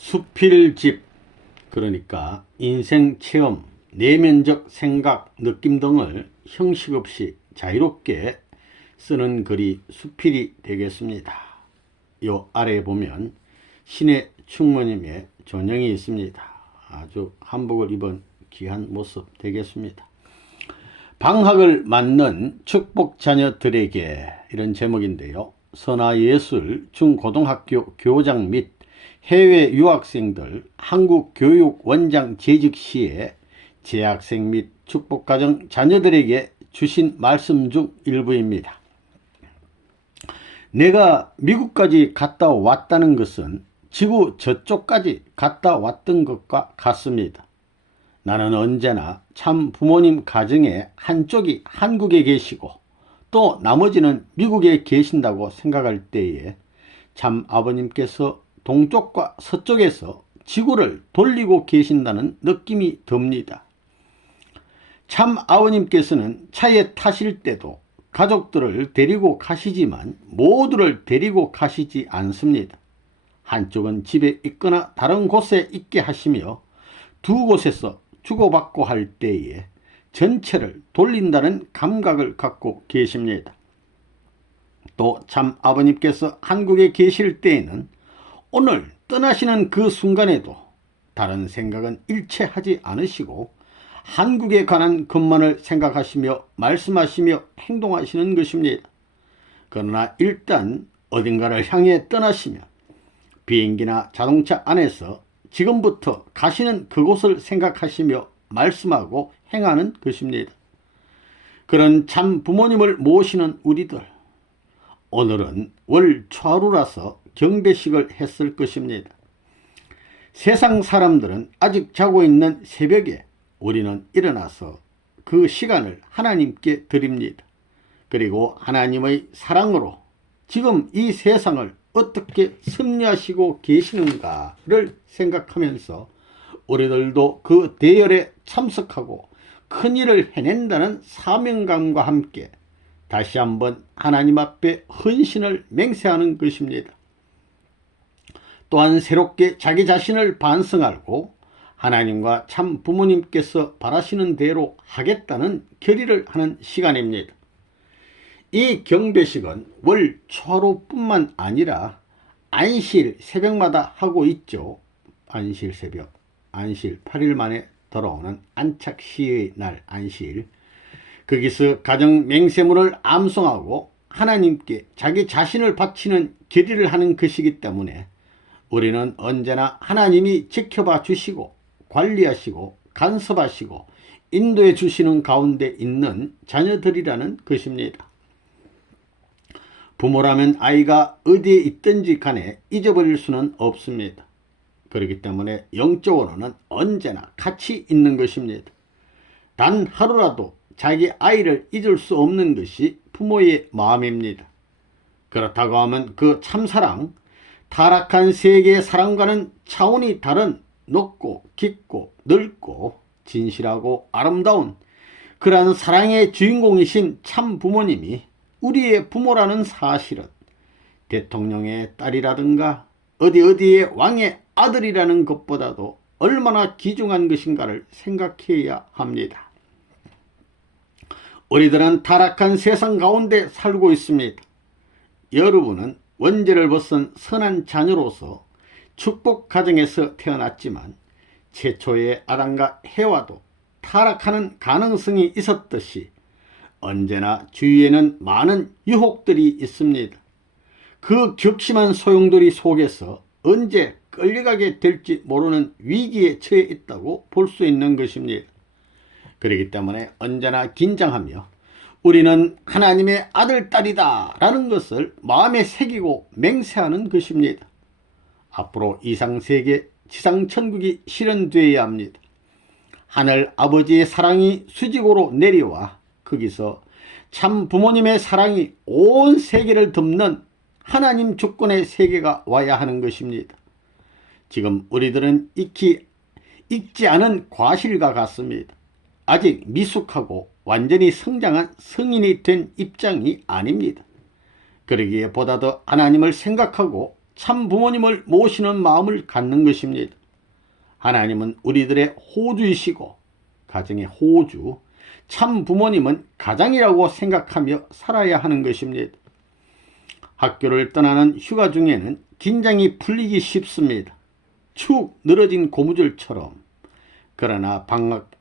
수필집, 그러니까 인생 체험, 내면적 생각, 느낌 등을 형식 없이 자유롭게 쓰는 글이 수필이 되겠습니다. 요 아래에 보면 신의 충모님의 전형이 있습니다. 아주 한복을 입은 귀한 모습 되겠습니다. 방학을 맞는 축복 자녀들에게, 이런 제목인데요. 선화예술 중고등학교 교장 및 해외 유학생들 한국교육원장 재직 시에 재학생 및 축복가정 자녀들에게 주신 말씀 중 일부입니다. 내가 미국까지 갔다 왔다는 것은 지구 저쪽까지 갔다 왔던 것과 같습니다. 나는 언제나 참 부모님 가정의 한쪽이 한국에 계시고 또 나머지는 미국에 계신다고 생각할 때에 참 아버님께서 동쪽과 서쪽에서 지구를 돌리고 계신다는 느낌이 듭니다. 참 아버님께서는 차에 타실 때도 가족들을 데리고 가시지만 모두를 데리고 가시지 않습니다. 한쪽은 집에 있거나 다른 곳에 있게 하시며 두 곳에서 주고받고 할 때에 전체를 돌린다는 감각을 갖고 계십니다. 또 참 아버님께서 한국에 계실 때에는 오늘 떠나시는 그 순간에도 다른 생각은 일체 하지 않으시고 한국에 관한 것만을 생각하시며 말씀하시며 행동하시는 것입니다. 그러나 일단 어딘가를 향해 떠나시면 비행기나 자동차 안에서 지금부터 가시는 그곳을 생각하시며 말씀하고 행하는 것입니다. 그런 참 부모님을 모시는 우리들, 오늘은 월 초하루라서 경배식을 했을 것입니다. 세상 사람들은 아직 자고 있는 새벽에 우리는 일어나서 그 시간을 하나님께 드립니다. 그리고 하나님의 사랑으로 지금 이 세상을 어떻게 섭리하시고 계시는가를 생각하면서 우리들도 그 대열에 참석하고 큰일을 해낸다는 사명감과 함께 다시 한번 하나님 앞에 헌신을 맹세하는 것입니다. 또한 새롭게 자기 자신을 반성하고 하나님과 참 부모님께서 바라시는 대로 하겠다는 결의를 하는 시간입니다. 이 경배식은 월 초하루뿐만 아니라 안실 새벽마다 하고 있죠. 안실 새벽, 안실 8일 만에 돌아오는 안착시의 날 안실, 거기서 가정 맹세물을 암송하고 하나님께 자기 자신을 바치는 결의를 하는 것이기 때문에 우리는 언제나 하나님이 지켜봐 주시고 관리하시고 간섭하시고 인도해 주시는 가운데 있는 자녀들이라는 것입니다. 부모라면 아이가 어디에 있든지 간에 잊어버릴 수는 없습니다. 그렇기 때문에 영적으로는 언제나 같이 있는 것입니다. 단 하루라도 자기 아이를 잊을 수 없는 것이 부모의 마음입니다. 그렇다고 하면 그 참사랑, 타락한 세계의 사랑과는 차원이 다른 높고 깊고 넓고 진실하고 아름다운 그러한 사랑의 주인공이신 참 부모님이 우리의 부모라는 사실은 대통령의 딸이라든가 어디의 왕의 아들이라는 것보다도 얼마나 귀중한 것인가를 생각해야 합니다. 우리들은 타락한 세상 가운데 살고 있습니다. 여러분은 원죄를 벗은 선한 자녀로서 축복 가정에서 태어났지만 최초의 아담과 해와도 타락하는 가능성이 있었듯이 언제나 주위에는 많은 유혹들이 있습니다. 그 격심한 소용돌이 속에서 언제 끌려가게 될지 모르는 위기에 처해 있다고 볼 수 있는 것입니다. 그렇기 때문에 언제나 긴장하며 우리는 하나님의 아들, 딸이다 라는 것을 마음에 새기고 맹세하는 것입니다. 앞으로 이상세계, 지상천국이 실현되어야 합니다. 하늘 아버지의 사랑이 수직으로 내려와 거기서 참 부모님의 사랑이 온 세계를 덮는 하나님 주권의 세계가 와야 하는 것입니다. 지금 우리들은 익지 않은 과실과 같습니다. 아직 미숙하고 완전히 성장한 성인이 된 입장이 아닙니다. 그러기에 보다 더 하나님을 생각하고 참 부모님을 모시는 마음을 갖는 것입니다. 하나님은 우리들의 호주이시고 가정의 호주, 참 부모님은 가장이라고 생각하며 살아야 하는 것입니다. 학교를 떠나는 휴가 중에는 긴장이 풀리기 쉽습니다. 축 늘어진 고무줄처럼. 그러나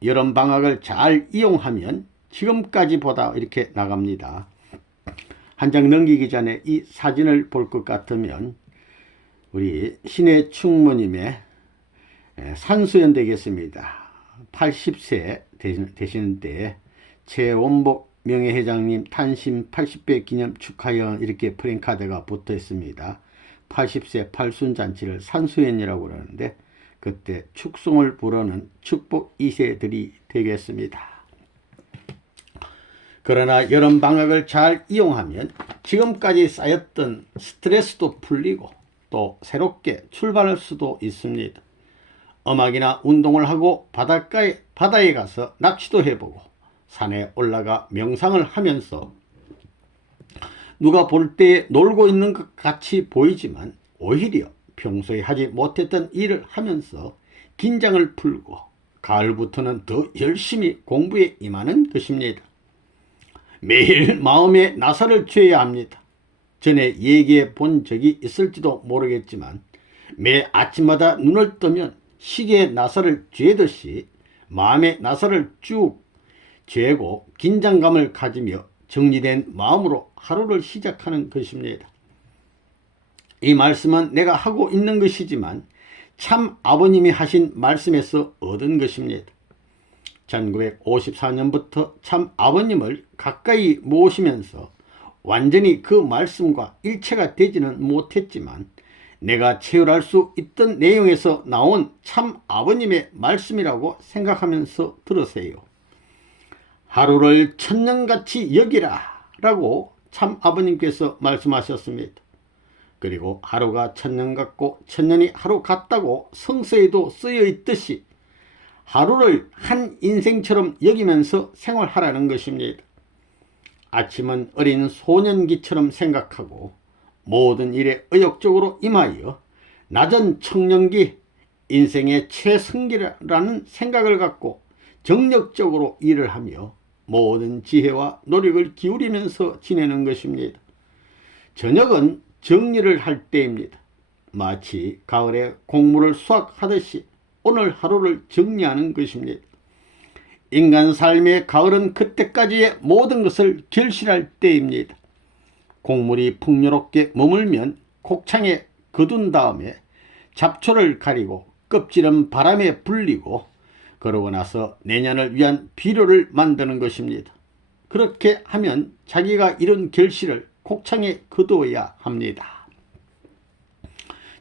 여름 방학을 잘 이용하면 지금까지보다 이렇게 나갑니다. 한 장 넘기기 전에 이 사진을 볼 것 같으면 우리 신해 충무님의 산수연 되겠습니다. 80세 되시는 때 최원복 명예회장님 탄신 80배 기념 축하연 이렇게 프랭카드가 붙어 있습니다. 80세 팔순잔치를 산수연이라고 그러는데 그때 축송을 부르는 축복 2세들이 되겠습니다. 그러나 여름방학을 잘 이용하면 지금까지 쌓였던 스트레스도 풀리고 또 새롭게 출발할 수도 있습니다. 음악이나 운동을 하고 바다에 가서 낚시도 해보고 산에 올라가 명상을 하면서 누가 볼 때에 놀고 있는 것 같이 보이지만 오히려 평소에 하지 못했던 일을 하면서 긴장을 풀고 가을부터는 더 열심히 공부에 임하는 것입니다. 매일 마음의 나사를 쬐야 합니다. 전에 얘기해 본 적이 있을지도 모르겠지만 매 아침마다 눈을 뜨면 시계에 나사를 쬐듯이 마음의 나사를 쭉 쬐고 긴장감을 가지며 정리된 마음으로 하루를 시작하는 것입니다. 이 말씀은 내가 하고 있는 것이지만 참 아버님이 하신 말씀에서 얻은 것입니다. 1954년부터 참 아버님을 가까이 모시면서 완전히 그 말씀과 일체가 되지는 못했지만 내가 체휼할 수 있던 내용에서 나온 참 아버님의 말씀이라고 생각하면서 들으세요. 하루를 천년같이 여기라 라고 참 아버님께서 말씀하셨습니다. 그리고 하루가 천년 같고 천년이 하루 같다고 성서에도 쓰여 있듯이 하루를 한 인생처럼 여기면서 생활하라는 것입니다. 아침은 어린 소년기처럼 생각하고 모든 일에 의욕적으로 임하여 낮은 청년기, 인생의 최승기라는 생각을 갖고 정력적으로 일을 하며 모든 지혜와 노력을 기울이면서 지내는 것입니다. 저녁은 정리를 할 때입니다. 마치 가을에 곡물을 수확하듯이 오늘 하루를 정리하는 것입니다. 인간 삶의 가을은 그때까지의 모든 것을 결실할 때입니다. 곡물이 풍요롭게 머물면 곡창에 거둔 다음에 잡초를 가리고 껍질은 바람에 불리고 그러고 나서 내년을 위한 비료를 만드는 것입니다. 그렇게 하면 자기가 이룬 결실을 곡창에 거두어야 합니다.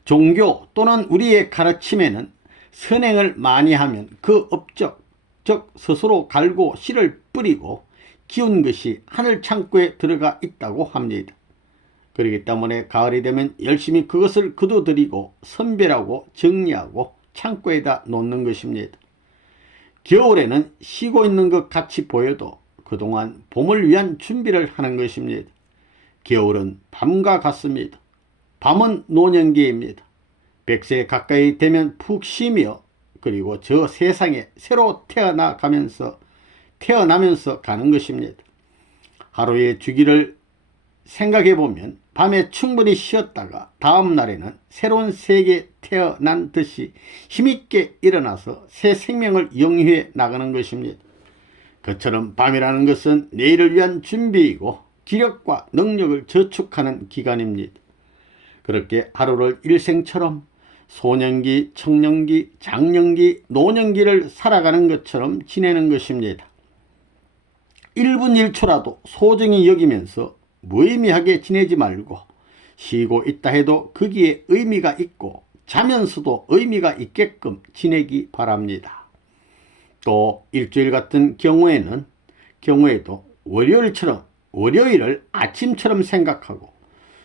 종교 또는 우리의 가르침에는 선행을 많이 하면 그 업적, 즉 스스로 갈고 씨를 뿌리고 키운 것이 하늘 창고에 들어가 있다고 합니다. 그렇기 때문에 가을이 되면 열심히 그것을 거두들이고 선별하고 정리하고 창고에다 놓는 것입니다. 겨울에는 쉬고 있는 것 같이 보여도 그동안 봄을 위한 준비를 하는 것입니다. 겨울은 밤과 같습니다. 밤은 노년기입니다. 100세 가까이 되면 푹 쉬며 그리고 저 세상에 새로 태어나면서 가는 것입니다. 하루의 주기를 생각해 보면 밤에 충분히 쉬었다가 다음 날에는 새로운 세계에 태어난 듯이 힘있게 일어나서 새 생명을 영위해 나가는 것입니다. 그처럼 밤이라는 것은 내일을 위한 준비이고 기력과 능력을 저축하는 기간입니다. 그렇게 하루를 일생처럼 소년기, 청년기, 장년기, 노년기를 살아가는 것처럼 지내는 것입니다. 1분 1초라도 소중히 여기면서 무의미하게 지내지 말고 쉬고 있다 해도 거기에 의미가 있고 자면서도 의미가 있게끔 지내기 바랍니다. 또 일주일 같은 경우에도 월요일을 아침처럼 생각하고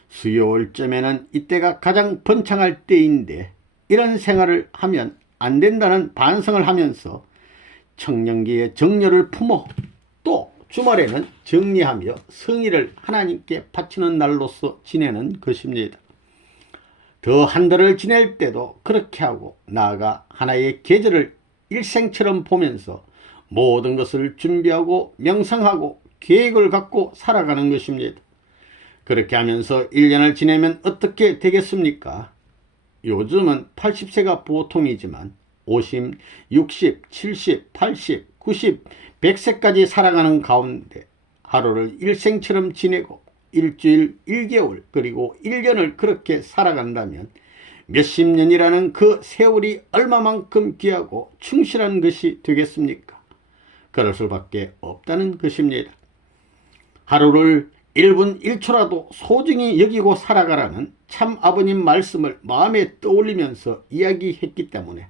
수요일쯤에는 이때가 가장 번창할 때인데 이런 생활을 하면 안 된다는 반성을 하면서 청년기의 정열을 품어 또 주말에는 정리하며 성의를 하나님께 바치는 날로서 지내는 것입니다. 더 한 달을 지낼 때도 그렇게 하고 나아가 하나의 계절을 일생처럼 보면서 모든 것을 준비하고 명상하고 계획을 갖고 살아가는 것입니다. 그렇게 하면서 1년을 지내면 어떻게 되겠습니까? 요즘은 80세가 보통이지만 50, 60, 70, 80, 90, 100세까지 살아가는 가운데 하루를 일생처럼 지내고 일주일, 1개월, 그리고 1년을 그렇게 살아간다면 몇십 년이라는 그 세월이 얼마만큼 귀하고 충실한 것이 되겠습니까? 그럴 수밖에 없다는 것입니다. 하루를 1분 1초라도 소중히 여기고 살아가라는 참 아버님 말씀을 마음에 떠올리면서 이야기했기 때문에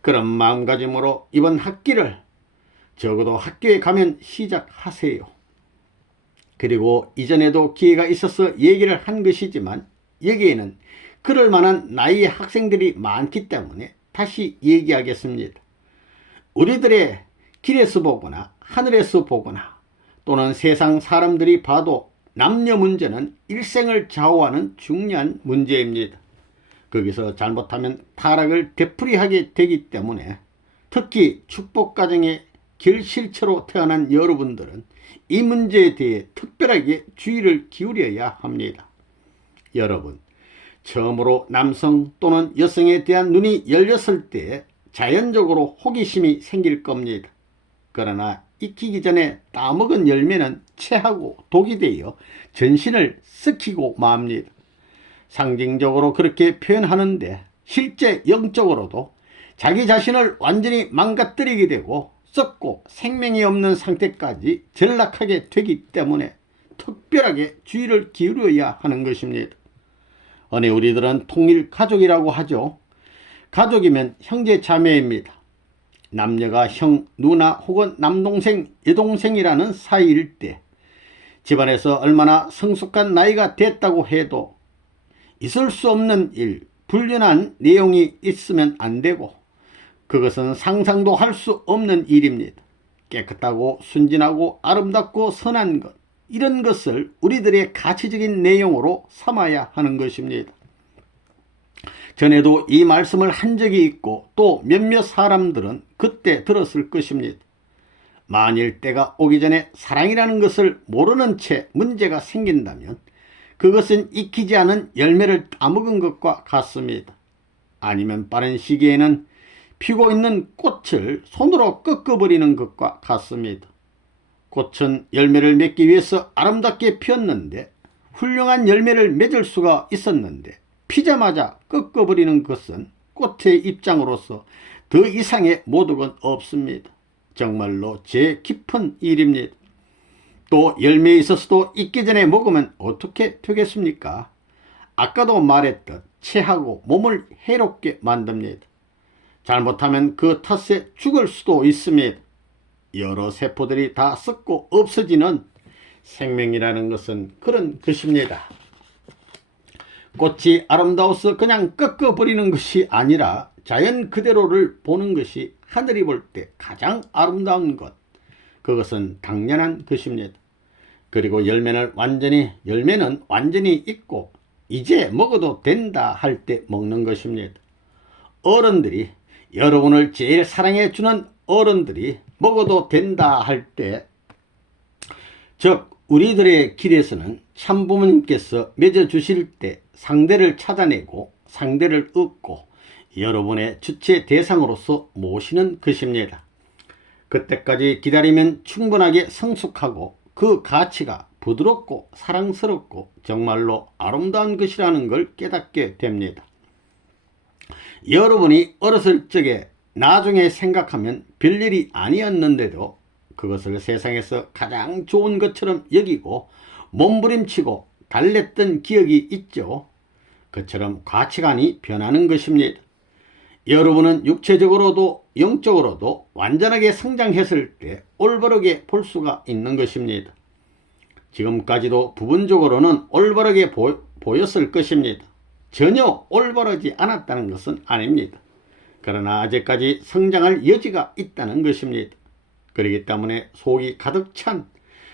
그런 마음가짐으로 이번 학기를 적어도 학교에 가면 시작하세요. 그리고 이전에도 기회가 있어서 얘기를 한 것이지만 여기에는 그럴 만한 나이의 학생들이 많기 때문에 다시 얘기하겠습니다. 우리들의 길에서 보거나 하늘에서 보거나 또는 세상 사람들이 봐도 남녀 문제는 일생을 좌우하는 중요한 문제입니다. 거기서 잘못하면 타락을 되풀이하게 되기 때문에 특히 축복가정의 결실체로 태어난 여러분들은 이 문제에 대해 특별하게 주의를 기울여야 합니다. 여러분, 처음으로 남성 또는 여성에 대한 눈이 열렸을 때 자연적으로 호기심이 생길 겁니다. 그러나 익히기 전에 따먹은 열매는 체하고 독이 되어 전신을 썩히고 맙니다. 상징적으로 그렇게 표현하는데 실제 영적으로도 자기 자신을 완전히 망가뜨리게 되고 썩고 생명이 없는 상태까지 전락하게 되기 때문에 특별하게 주의를 기울여야 하는 것입니다. 어느 우리들은 통일 가족이라고 하죠. 가족이면 형제 자매입니다. 남녀가 형, 누나 혹은 남동생, 여동생이라는 사이일 때 집안에서 얼마나 성숙한 나이가 됐다고 해도 있을 수 없는 일, 불륜한 내용이 있으면 안 되고 그것은 상상도 할 수 없는 일입니다. 깨끗하고 순진하고 아름답고 선한 것, 이런 것을 우리들의 가치적인 내용으로 삼아야 하는 것입니다. 전에도 이 말씀을 한 적이 있고 또 몇몇 사람들은 그때 들었을 것입니다. 만일 때가 오기 전에 사랑이라는 것을 모르는 채 문제가 생긴다면 그것은 익히지 않은 열매를 따먹은 것과 같습니다. 아니면 빠른 시기에는 피고 있는 꽃을 손으로 꺾어버리는 것과 같습니다. 꽃은 열매를 맺기 위해서 아름답게 피었는데 훌륭한 열매를 맺을 수가 있었는데 피자마자 꺾어버리는 것은 꽃의 입장으로서 더 이상의 모독은 없습니다. 정말로 제 깊은 일입니다. 또 열매에 있어서도 익기 전에 먹으면 어떻게 되겠습니까? 아까도 말했듯 체하고 몸을 해롭게 만듭니다. 잘못하면 그 탓에 죽을 수도 있습니다. 여러 세포들이 다 썩고 없어지는 생명이라는 것은 그런 것입니다. 꽃이 아름다워서 그냥 꺾어버리는 것이 아니라 자연 그대로를 보는 것이 하늘이 볼 때 가장 아름다운 것, 그것은 당연한 것입니다. 그리고 열매는 완전히 익고 이제 먹어도 된다 할 때 먹는 것입니다. 어른들이, 여러분을 제일 사랑해 주는 어른들이 먹어도 된다 할 때, 즉 우리들의 길에서는 참부모님께서 맺어주실 때 상대를 찾아내고 상대를 얻고 여러분의 주체 대상으로서 모시는 것입니다. 그때까지 기다리면 충분하게 성숙하고 그 가치가 부드럽고 사랑스럽고 정말로 아름다운 것이라는 걸 깨닫게 됩니다. 여러분이 어렸을 적에 나중에 생각하면 별일이 아니었는데도 그것을 세상에서 가장 좋은 것처럼 여기고 몸부림치고 달랬던 기억이 있죠. 그처럼 가치관이 변하는 것입니다. 여러분은 육체적으로도 영적으로도 완전하게 성장했을 때 올바르게 볼 수가 있는 것입니다. 지금까지도 부분적으로는 올바르게 보였을 것입니다. 전혀 올바르지 않았다는 것은 아닙니다. 그러나 아직까지 성장할 여지가 있다는 것입니다. 그렇기 때문에 속이 가득 찬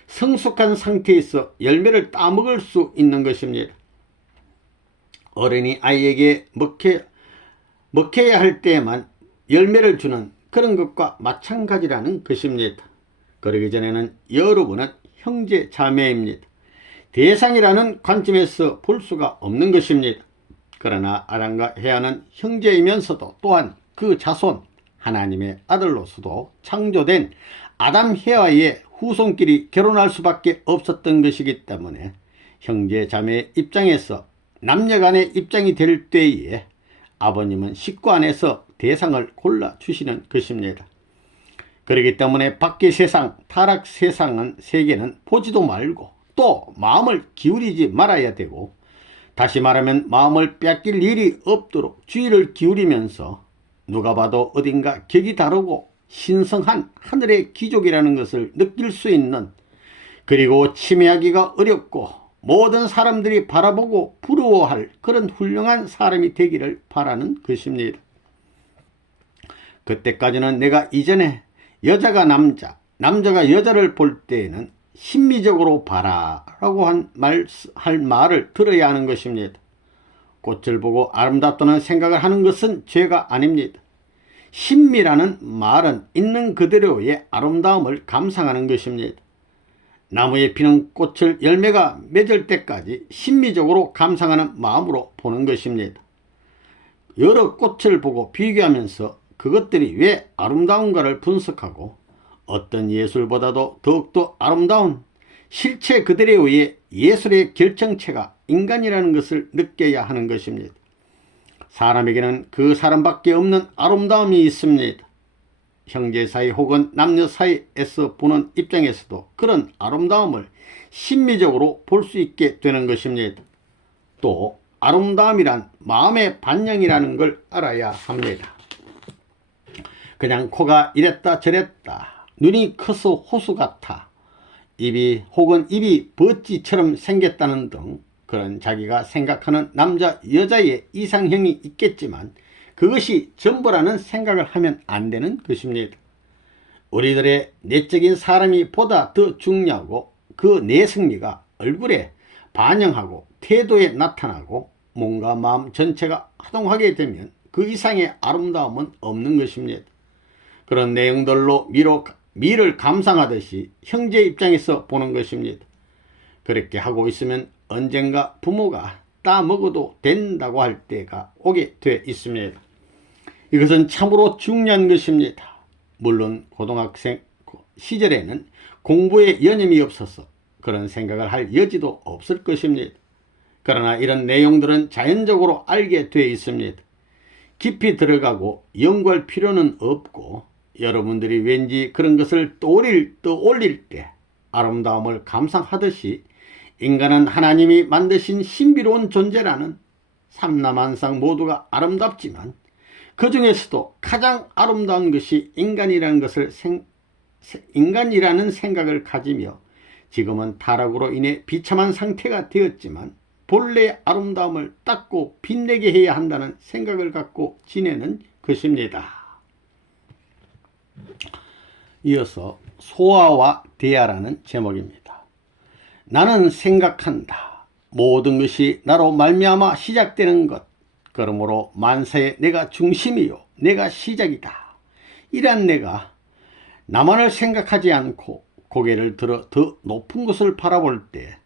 성숙한 상태에서 열매를 따먹을 수 있는 것입니다. 어른이 아이에게 먹혀야 할 때에만 열매를 주는 그런 것과 마찬가지라는 것입니다. 그러기 전에는 여러분은 형제 자매입니다. 대상이라는 관점에서 볼 수가 없는 것입니다. 그러나 아담과 헤아는 형제이면서도 또한 그 자손 하나님의 아들로서도 창조된 아담 헤아의 후손끼리 결혼할 수밖에 없었던 것이기 때문에 형제 자매의 입장에서 남녀간의 입장이 될 때에 아버님은 식구 안에서 대상을 골라주시는 것입니다. 그렇기 때문에 밖의 세상, 타락 세계는 보지도 말고 또 마음을 기울이지 말아야 되고, 다시 말하면 마음을 뺏길 일이 없도록 주의를 기울이면서 누가 봐도 어딘가 격이 다르고 신성한 하늘의 기족이라는 것을 느낄 수 있는, 그리고 침해하기가 어렵고 모든 사람들이 바라보고 부러워할 그런 훌륭한 사람이 되기를 바라는 것입니다. 그때까지는 내가 이전에 여자가 남자가 여자를 볼 때에는 심미적으로 봐라 라고 할 말을 들어야 하는 것입니다. 꽃을 보고 아름답다는 생각을 하는 것은 죄가 아닙니다. 심미라는 말은 있는 그대로의 아름다움을 감상하는 것입니다. 나무에 피는 꽃을 열매가 맺을 때까지 심미적으로 감상하는 마음으로 보는 것입니다. 여러 꽃을 보고 비교하면서 그것들이 왜 아름다운가를 분석하고 어떤 예술보다도 더욱더 아름다운 실체 그대로의 예술의 결정체가 인간이라는 것을 느껴야 하는 것입니다. 사람에게는 그 사람밖에 없는 아름다움이 있습니다. 형제 사이 혹은 남녀 사이에서 보는 입장에서도 그런 아름다움을 심미적으로 볼 수 있게 되는 것입니다. 또 아름다움이란 마음의 반영이라는 걸 알아야 합니다. 그냥 코가 이랬다 저랬다, 눈이 커서 호수 같아, 입이 버찌처럼 생겼다는 등 그런 자기가 생각하는 남자 여자의 이상형이 있겠지만 그것이 전부라는 생각을 하면 안 되는 것입니다. 우리들의 내적인 사람이 보다 더 중요하고 그 내성미가 얼굴에 반영하고 태도에 나타나고 몸과 마음 전체가 하동하게 되면 그 이상의 아름다움은 없는 것입니다. 그런 내용들로 미를 감상하듯이 형제 입장에서 보는 것입니다. 그렇게 하고 있으면 언젠가 부모가 따먹어도 된다고 할 때가 오게 돼 있습니다. 이것은 참으로 중요한 것입니다. 물론 고등학생 시절에는 공부에 여념이 없어서 그런 생각을 할 여지도 없을 것입니다. 그러나 이런 내용들은 자연적으로 알게 돼 있습니다. 깊이 들어가고 연구할 필요는 없고, 여러분들이 왠지 그런 것을 떠올릴 때 아름다움을 감상하듯이 인간은 하나님이 만드신 신비로운 존재라는 삼라만상 모두가 아름답지만 그 중에서도 가장 아름다운 것이 인간이라는 생각을 가지며 지금은 타락으로 인해 비참한 상태가 되었지만 본래의 아름다움을 닦고 빛내게 해야 한다는 생각을 갖고 지내는 것입니다. 이어서 소아와 대아라는 제목입니다. 나는 생각한다. 모든 것이 나로 말미암아 시작되는 것. 그러므로 만사에 내가 중심이요 내가 시작이다. 이란 내가 나만을 생각하지 않고 고개를 들어 더 높은 곳을 바라볼 때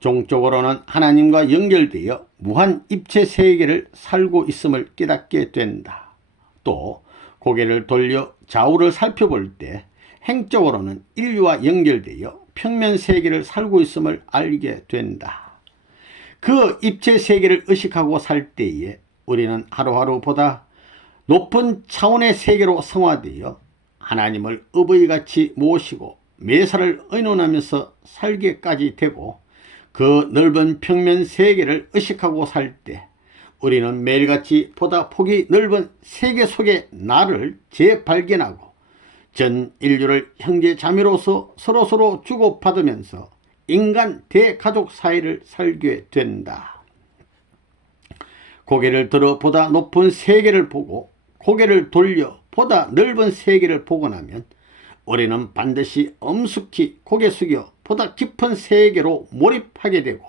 종적으로는 하나님과 연결되어 무한 입체 세계를 살고 있음을 깨닫게 된다. 또 고개를 돌려 좌우를 살펴볼 때 행적으로는 인류와 연결되어 평면 세계를 살고 있음을 알게 된다. 그 입체 세계를 의식하고 살 때에 우리는 하루하루보다 높은 차원의 세계로 성화되어 하나님을 어버이같이 모시고 매사를 의논하면서 살게까지 되고, 그 넓은 평면 세계를 의식하고 살 때 우리는 매일같이 보다 폭이 넓은 세계 속의 나를 재발견하고 전 인류를 형제 자매로서 서로서로 주고받으면서 인간 대가족 사이를 살게 된다. 고개를 들어 보다 높은 세계를 보고 고개를 돌려 보다 넓은 세계를 보고 나면 우리는 반드시 엄숙히 고개 숙여 보다 깊은 세계로 몰입하게 되고,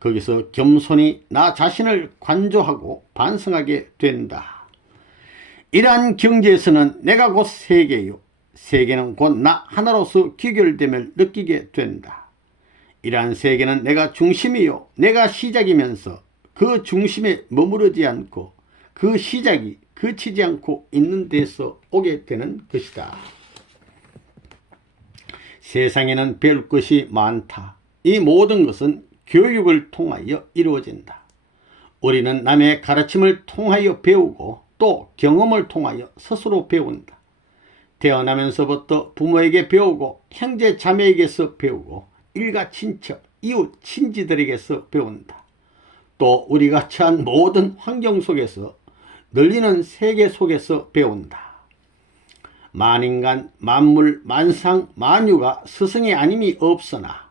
거기서 겸손히 나 자신을 관조하고 반성하게 된다. 이러한 경지에서는 내가 곧 세계요, 세계는 곧 나 하나로서 귀결됨을 느끼게 된다. 이러한 세계는 내가 중심이요, 내가 시작이면서 그 중심에 머무르지 않고 그 시작이 그치지 않고 있는 데서 오게 되는 것이다. 세상에는 배울 것이 많다. 이 모든 것은 교육을 통하여 이루어진다. 우리는 남의 가르침을 통하여 배우고 또 경험을 통하여 스스로 배운다. 태어나면서부터 부모에게 배우고 형제 자매에게서 배우고 일가 친척, 이웃 친지들에게서 배운다. 또 우리가 처한 모든 환경 속에서 널리는 세계 속에서 배운다. 만인간, 만물, 만상, 만유가 스승의 아님이 없으나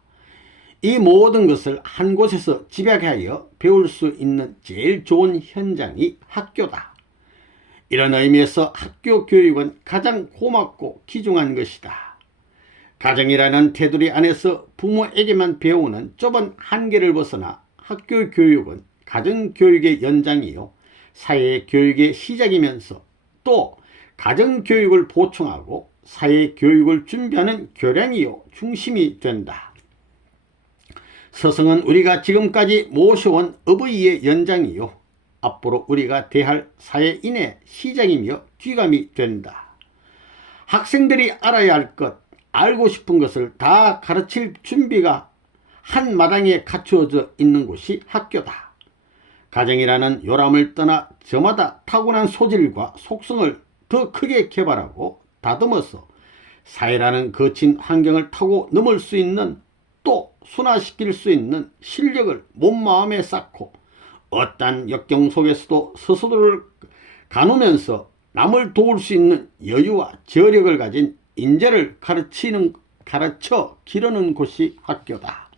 이 모든 것을 한 곳에서 집약하여 배울 수 있는 제일 좋은 현장이 학교다. 이런 의미에서 학교 교육은 가장 고맙고 귀중한 것이다. 가정이라는 테두리 안에서 부모에게만 배우는 좁은 한계를 벗어나 학교 교육은 가정교육의 연장이요, 사회교육의 시작이면서 또 가정교육을 보충하고 사회교육을 준비하는 교량이요, 중심이 된다. 스승은 우리가 지금까지 모셔온 어버이의 연장이요, 앞으로 우리가 대할 사회인의 시작이며 귀감이 된다. 학생들이 알아야 할 것, 알고 싶은 것을 다 가르칠 준비가 한 마당에 갖추어져 있는 곳이 학교다. 가정이라는 요람을 떠나 저마다 타고난 소질과 속성을 더 크게 개발하고 다듬어서 사회라는 거친 환경을 타고 넘을 수 있는, 또 순화시킬 수 있는 실력을 몸마음에 쌓고 어떠한 역경 속에서도 스스로를 가누면서 남을 도울 수 있는 여유와 저력을 가진 인재를 가르쳐 기르는 곳이 학교다.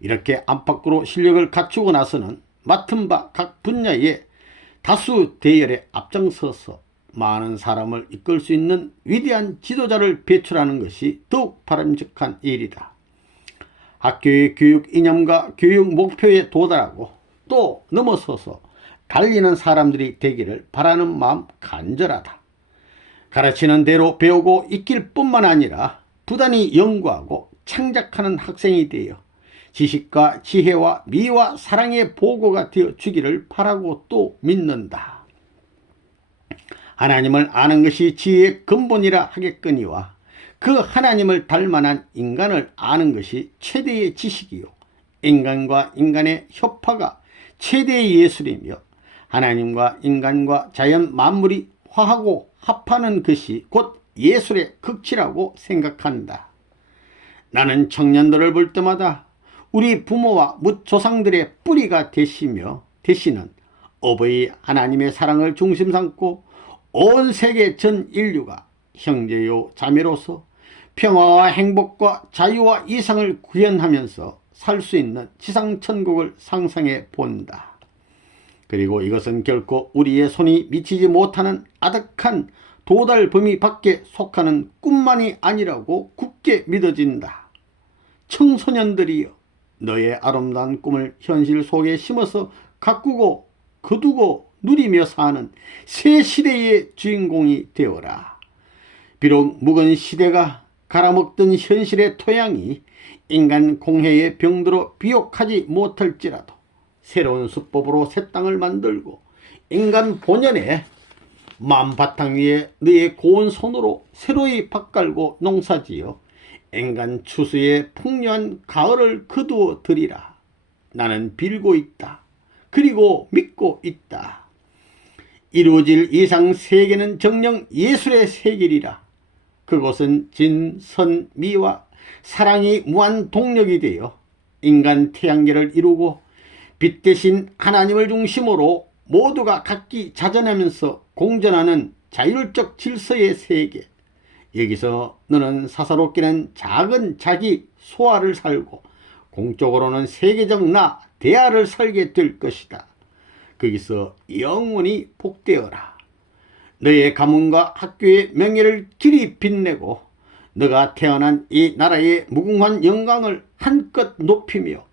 이렇게 안팎으로 실력을 갖추고 나서는 맡은 바 각 분야의 다수 대열에 앞장서서 많은 사람을 이끌 수 있는 위대한 지도자를 배출하는 것이 더욱 바람직한 일이다. 학교의 교육 이념과 교육 목표에 도달하고 또 넘어서서 달리는 사람들이 되기를 바라는 마음 간절하다. 가르치는 대로 배우고 익힐 뿐만 아니라 부단히 연구하고 창작하는 학생이 되어 지식과 지혜와 미와 사랑의 보고가 되어 주기를 바라고 또 믿는다. 하나님을 아는 것이 지혜의 근본이라 하겠거니와 그 하나님을 닮아난 인간을 아는 것이 최대의 지식이요, 인간과 인간의 협화가 최대의 예술이며 하나님과 인간과 자연 만물이 화하고 합하는 것이 곧 예술의 극치라고 생각한다. 나는 청년들을 볼 때마다 우리 부모와 묻조상들의 뿌리가 되시는 어버이 하나님의 사랑을 중심 삼고 온 세계 전 인류가 형제요 자매로서 평화와 행복과 자유와 이상을 구현하면서 살 수 있는 지상천국을 상상해 본다. 그리고 이것은 결코 우리의 손이 미치지 못하는 아득한 도달 범위 밖에 속하는 꿈만이 아니라고 굳게 믿어진다. 청소년들이여, 너의 아름다운 꿈을 현실 속에 심어서 가꾸고 거두고 누리며 사는 새 시대의 주인공이 되어라. 비록 묵은 시대가 갈아먹던 현실의 토양이 인간 공해의 병들어 비옥하지 못할지라도 새로운 수법으로 새 땅을 만들고 인간 본연의 만바탕 위에 너의 고운 손으로 새로이 밭갈고 농사지어 인간 추수의 풍요한 가을을 거두어 드리라. 나는 빌고 있다. 그리고 믿고 있다. 이루어질 이상 세계는 정녕 예술의 세계이라. 그곳은 진, 선, 미와 사랑이 무한 동력이 되어 인간 태양계를 이루고 빛 대신 하나님을 중심으로 모두가 각기 자전하면서 공존하는 자율적 질서의 세계. 여기서 너는 사사롭게는 작은 자기 소아를 살고 공적으로는 세계적 나 대아를 살게 될 것이다. 거기서 영원히 복되어라. 너의 가문과 학교의 명예를 길이 빛내고 너가 태어난 이 나라의 무궁한 영광을 한껏 높이며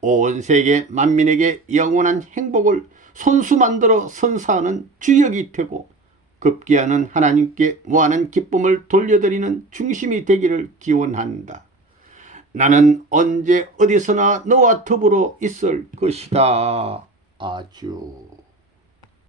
온 세계 만민에게 영원한 행복을 손수 만들어 선사하는 주역이 되고 급기야는 하나님께 무한한 기쁨을 돌려드리는 중심이 되기를 기원한다. 나는 언제 어디서나 너와 더불어 있을 것이다. 아주.